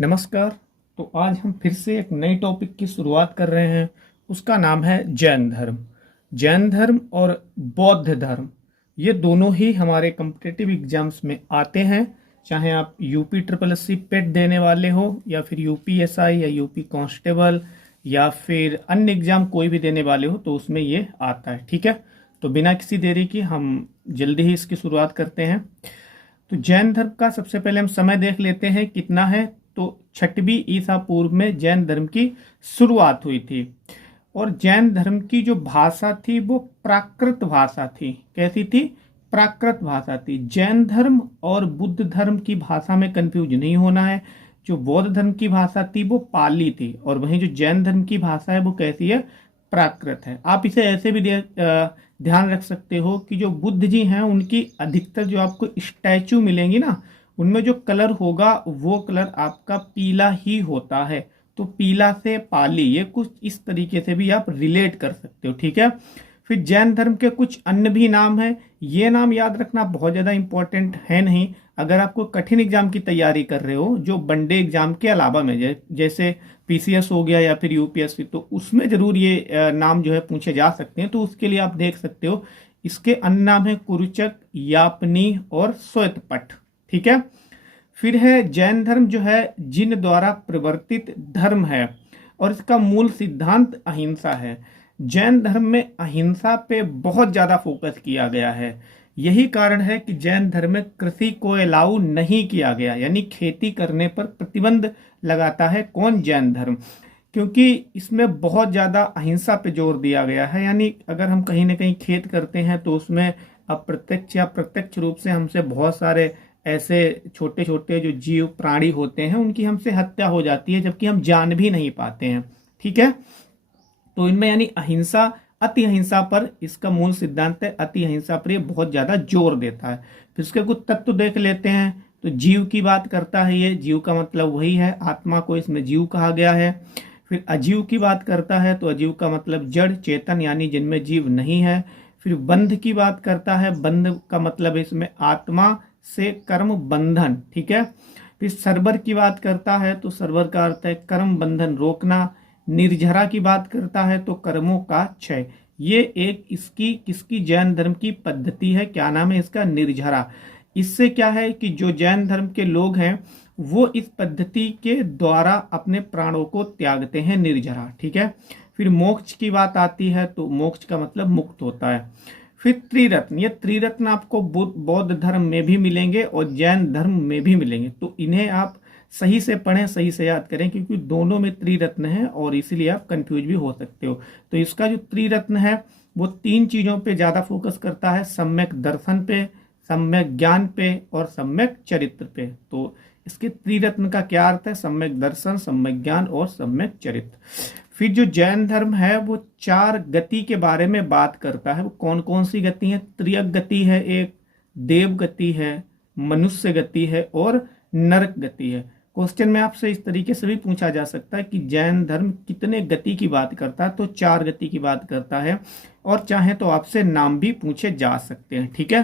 नमस्कार। तो आज हम फिर से एक नई टॉपिक की शुरुआत कर रहे हैं। उसका नाम है जैन धर्म। जैन धर्म और बौद्ध धर्म ये दोनों ही हमारे कॉम्पिटिटिव एग्जाम्स में आते हैं। चाहे आप यूपी ट्रिपल एस सी पेट देने वाले हो या फिर यूपीएसआई या यूपी कांस्टेबल या फिर अन्य एग्जाम कोई भी देने वाले हो तो उसमें ये आता है। ठीक है, तो बिना किसी देरी की हम जल्दी ही इसकी शुरुआत करते हैं। तो जैन धर्म का सबसे पहले हम समय देख लेते हैं कितना है। तो 6वीं ईसा पूर्व में जैन धर्म की शुरुआत हुई थी और जैन धर्म की जो भाषा थी वो प्राकृत भाषा थी। कैसी थी? प्राकृत भाषा थी। जैन धर्म और बुद्ध धर्म की भाषा में कंफ्यूज नहीं होना है। जो बौद्ध धर्म की भाषा थी वो पाली थी और वहीं जो जैन धर्म की भाषा है वो कैसी है? प्राकृत है। आप इसे ऐसे भी ध्यान रख सकते हो कि जो बुद्ध जी हैं उनकी अधिकतर जो आपको स्टैचू मिलेंगी ना, उनमें जो कलर होगा वो कलर आपका पीला ही होता है। तो पीला से पाली, ये कुछ इस तरीके से भी आप रिलेट कर सकते हो। ठीक है, फिर जैन धर्म के कुछ अन्य भी नाम हैं। ये नाम याद रखना बहुत ज़्यादा इंपॉर्टेंट है नहीं। अगर आपको कठिन एग्जाम की तैयारी कर रहे हो जो वनडे एग्जाम के अलावा में जैसे पीसीएस हो गया या फिर यूपीएससी, तो उसमें जरूर ये नाम जो है पूछे जा सकते हैं। तो उसके लिए आप देख सकते हो इसके अन्य नाम है कुरुचक, यापनी और श्वेतपट। ठीक है, फिर है जैन धर्म जो है जिन द्वारा प्रवर्तित धर्म है और इसका मूल सिद्धांत अहिंसा है। जैन धर्म में अहिंसा पे बहुत ज्यादा फोकस किया गया है। यही कारण है कि जैन धर्म में कृषि को अलाउ नहीं किया गया, यानी खेती करने पर प्रतिबंध लगाता है कौन? जैन धर्म। क्योंकि इसमें बहुत ज्यादा अहिंसा पे जोर दिया गया है। यानी अगर हम कहीं ना कहीं खेत करते हैं तो उसमें अप्रत्यक्ष या प्रत्यक्ष रूप से हमसे बहुत सारे ऐसे छोटे छोटे जो जीव प्राणी होते हैं उनकी हमसे हत्या हो जाती है, जबकि हम जान भी नहीं पाते हैं। ठीक है, तो इनमें यानी अहिंसा, अति अहिंसा पर इसका मूल सिद्धांत है। अति अहिंसा पर ये बहुत ज्यादा जोर देता है। फिर इसके कुछ तत्व देख लेते हैं। तो जीव की बात करता है, ये जीव का मतलब वही है, आत्मा को इसमें जीव कहा गया है। फिर अजीव की बात करता है, तो अजीव का मतलब जड़ चेतन, यानी जिनमें जीव नहीं है। फिर बंध की बात करता है, बंध का मतलब इसमें आत्मा से कर्म बंधन। ठीक है, फिर सर्वर की बात करता है, तो सर्वर का अर्थ है कर्म बंधन रोकना। निर्जरा की बात करता है तो कर्मों का क्षय। ये एक इसकी किसकी? जैन धर्म की पद्धति है। क्या नाम है इसका? निर्जरा। इससे क्या है कि जो जैन धर्म के लोग हैं वो इस पद्धति के द्वारा अपने प्राणों को त्यागते हैं, निर्जरा। ठीक है, फिर मोक्ष की बात आती है, तो मोक्ष का मतलब मुक्त होता है। फिर त्रिरत्न, ये त्रिरत्न आपको बौद्ध धर्म में भी मिलेंगे और जैन धर्म में भी मिलेंगे। तो इन्हें आप सही से पढ़ें, सही से याद करें, क्योंकि दोनों में त्रिरत्न है और इसीलिए आप कंफ्यूज भी हो सकते हो। तो इसका जो त्रिरत्न है वो 3 चीजों पे ज्यादा फोकस करता है, सम्यक दर्शन पे, सम्यक ज्ञान पे और सम्यक चरित्र पे। तो इसके त्रिरत्न का क्या अर्थ है? सम्यक दर्शन, सम्यक ज्ञान और सम्यक चरित्र। फिर जो जैन धर्म है वो 4 गति के बारे में बात करता है। वो कौन कौन सी गति है? त्रियक गति है एक, देव गति है, मनुष्य गति है और नरक गति है। क्वेश्चन में आपसे इस तरीके से भी पूछा जा सकता है कि जैन धर्म कितने गति की बात करता है? तो 4 गति की बात करता है और चाहे तो आपसे नाम भी पूछे जा सकते हैं। ठीक है,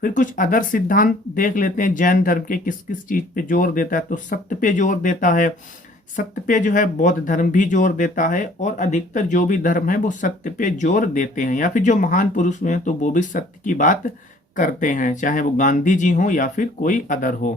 फिर कुछ अदर सिद्धांत देख लेते हैं जैन धर्म के, किस किस चीज पे जोर देता है। तो सत्य पे जोर देता है। सत्य पे जो है बौद्ध धर्म भी जोर देता है और अधिकतर जो भी धर्म है वो सत्य पे जोर देते हैं, या फिर जो महान पुरुष हुए हैं तो वो भी सत्य की बात करते हैं, चाहे वो गांधी जी हो या फिर कोई अदर हो।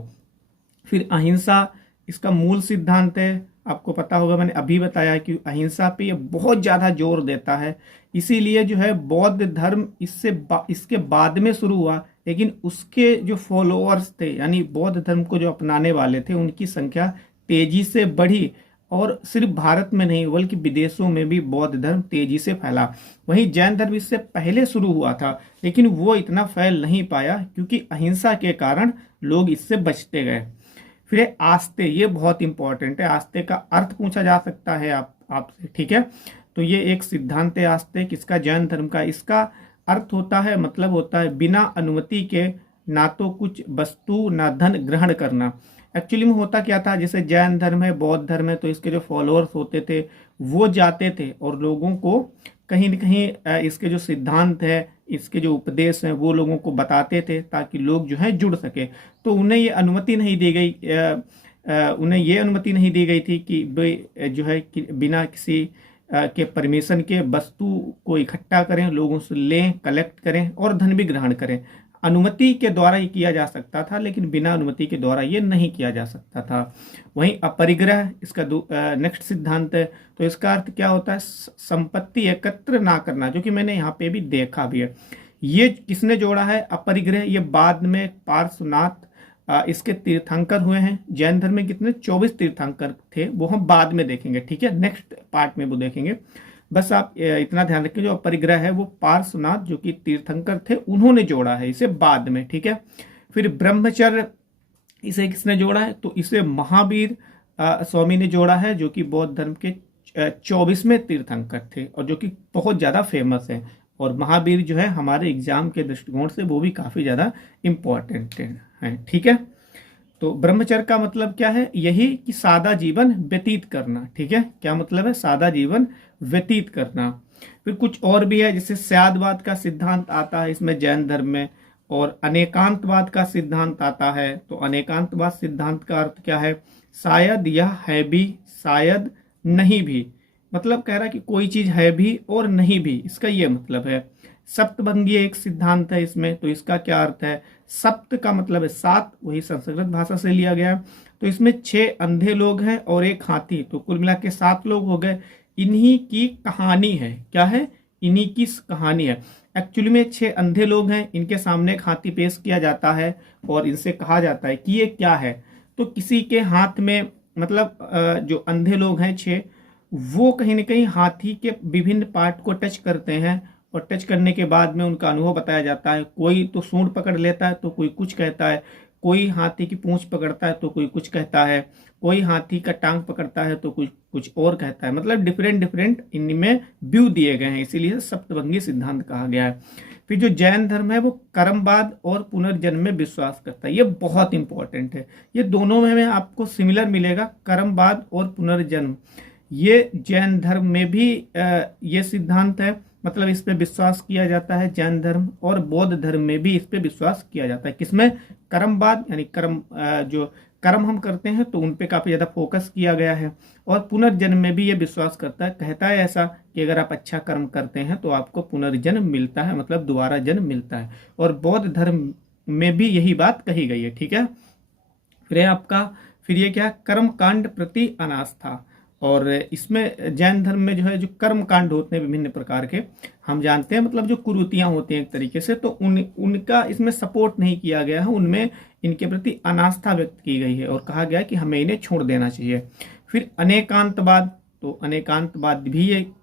फिर अहिंसा इसका मूल सिद्धांत है। आपको पता होगा, मैंने अभी बताया कि अहिंसा पे ये बहुत ज्यादा जोर देता है। इसीलिए जो है बौद्ध धर्म इसके बाद में शुरू हुआ, लेकिन उसके जो फॉलोअर्स थे यानी बौद्ध धर्म को जो अपनाने वाले थे उनकी संख्या तेजी से बढ़ी और सिर्फ भारत में नहीं बल्कि विदेशों में भी बौद्ध धर्म तेजी से फैला। वहीं जैन धर्म इससे पहले शुरू हुआ था लेकिन वो इतना फैल नहीं पाया क्योंकि अहिंसा के कारण लोग इससे बचते गए। फिर आस्ते, ये बहुत इंपॉर्टेंट है। आस्ते का अर्थ पूछा जा सकता है आपसे। ठीक है, तो ये एक सिद्धांत है आस्ते किसका? जैन धर्म का। इसका अर्थ होता है, मतलब होता है बिना अनुमति के ना तो कुछ वस्तु ना धन ग्रहण करना। एक्चुअली में होता क्या था, जैसे जैन धर्म है, बौद्ध धर्म है, तो इसके जो फॉलोअर्स होते थे वो जाते थे और लोगों को कहीं न कहीं इसके जो सिद्धांत है, इसके जो उपदेश हैं वो लोगों को बताते थे ताकि लोग जो है जुड़ सके। तो उन्हें ये अनुमति नहीं दी गई उन्हें ये अनुमति नहीं दी गई थी कि वे जो है कि बिना किसी के परमिशन के वस्तु को इकट्ठा करें, लोगों से लें, कलेक्ट करें और धन भी ग्रहण करें। अनुमति के द्वारा ये किया जा सकता था, लेकिन बिना अनुमति के द्वारा ये नहीं किया जा सकता था। वहीं अपरिग्रह इसका नेक्स्ट सिद्धांत है। तो इसका अर्थ क्या होता है? संपत्ति एकत्र ना करना, जो कि मैंने यहाँ पे भी देखा भी है। ये किसने जोड़ा है? अपरिग्रह। ये बाद में पार्श्वनाथ इसके तीर्थंकर हुए हैं। जैन धर्म में कितने 24 तीर्थंकर थे, वो हम बाद में देखेंगे, ठीक है, नेक्स्ट पार्ट में वो देखेंगे। बस आप इतना ध्यान रखें, जो अपरिग्रह है वो पार्श्वनाथ जो कि तीर्थंकर थे उन्होंने जोड़ा है इसे बाद में, ठीक है। फिर ब्रह्मचर्य, इसे किसने जोड़ा है? तो इसे महावीर स्वामी ने जोड़ा है, जो कि बौद्ध धर्म के 24वें तीर्थंकर थे और जो कि बहुत ज्यादा फेमस है। और महावीर जो है हमारे एग्जाम के दृष्टिकोण से वो भी काफी ज्यादा इंपॉर्टेंट है, ठीक है। तो ब्रह्मचर्य का मतलब क्या है? यही कि सादा जीवन व्यतीत करना, ठीक है। क्या मतलब है? सादा जीवन व्यतीत करना। फिर कुछ और भी है, जैसे स्यादवाद का सिद्धांत आता है इसमें जैन धर्म में, और अनेकांतवाद का सिद्धांत आता है। तो अनेकांतवाद सिद्धांत का अर्थ क्या है? शायद यह है भी, शायद नहीं भी। मतलब कह रहा है कि कोई चीज है भी और नहीं भी, इसका ये मतलब है। सप्तभंगीय एक सिद्धांत है इसमें। तो इसका क्या अर्थ है? सप्त का मतलब है 7, वही संस्कृत भाषा से लिया गया। तो इसमें 6 अंधे लोग हैं और एक हाथी, तो कुल मिला के 7 लोग हो गए। इन्हीं की कहानी है। क्या है? इन्हीं की कहानी है। एक्चुअली में 6 अंधे लोग हैं, इनके सामने एक हाथी पेश किया जाता है और इनसे कहा जाता है कि ये क्या है। तो किसी के हाथ में, मतलब जो अंधे लोग हैं 6, वो कहीं ना कहीं हाथी के विभिन्न पार्ट को टच करते हैं और टच करने के बाद में उनका अनुभव बताया जाता है। कोई तो सूंड पकड़ लेता है तो कोई कुछ कहता है, कोई हाथी की पूंछ पकड़ता है तो कोई कुछ कहता है, कोई हाथी का टांग पकड़ता है तो कुछ कुछ और कहता है। मतलब डिफरेंट डिफरेंट इनमें व्यू दिए गए हैं, इसीलिए सप्तभंगी सिद्धांत कहा गया है। फिर जो जैन धर्म है वो कर्मवाद और पुनर्जन्म में विश्वास करता है। ये बहुत इंपॉर्टेंट है, ये दोनों में आपको सिमिलर मिलेगा, कर्मवाद और पुनर्जन्म। ये जैन धर्म में भी ये सिद्धांत है, मतलब इस पे विश्वास किया जाता है जैन धर्म, और बौद्ध धर्म में भी इस पे विश्वास किया जाता है। किसमें? कर्मवाद, यानी कर्म, जो कर्म हम करते हैं तो उन पे काफी ज्यादा फोकस किया गया है। और पुनर्जन्म में भी ये विश्वास करता है, कहता है ऐसा कि अगर आप अच्छा कर्म करते हैं तो आपको पुनर्जन्म मिलता है, मतलब दोबारा जन्म मिलता है। और बौद्ध धर्म में भी यही बात कही गई है, ठीक है। फिर ये क्या? कर्म कांड प्रति अनास्था। और इसमें जैन धर्म में जो है, जो कर्म कांड होते हैं विभिन्न प्रकार के, हम जानते हैं, मतलब जो कुरीतियां होती हैं एक तरीके से, तो उनका इसमें सपोर्ट नहीं किया गया है, उनमें इनके प्रति अनास्था व्यक्त की गई है और कहा गया है कि हमें इन्हें छोड़ देना चाहिए। फिर अनेकांतवाद, तो अनेकांतवाद भी एक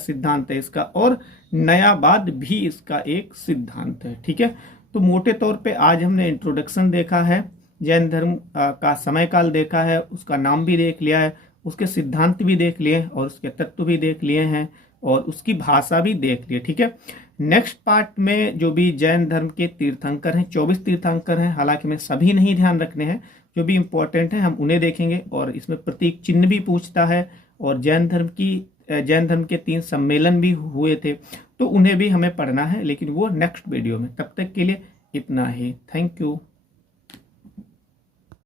सिद्धांत है इसका, और नयावाद भी इसका एक सिद्धांत है, ठीक है। तो मोटे तौर पे आज हमने इंट्रोडक्शन देखा है, जैन धर्म का समय काल देखा है, उसका नाम भी देख लिया है, उसके सिद्धांत भी देख लिए और उसके तत्व भी देख लिए हैं और उसकी भाषा भी देख लिए, ठीक है। नेक्स्ट पार्ट में जो भी जैन धर्म के तीर्थंकर हैं, 24 तीर्थंकर हैं, हालांकि में सभी नहीं ध्यान रखने हैं, जो भी इंपॉर्टेंट हैं हम उन्हें देखेंगे। और इसमें प्रतीक चिन्ह भी पूछता है, और जैन धर्म के 3 सम्मेलन भी हुए थे, तो उन्हें भी हमें पढ़ना है, लेकिन वो नेक्स्ट वीडियो में। तब तक के लिए इतना ही, थैंक यू।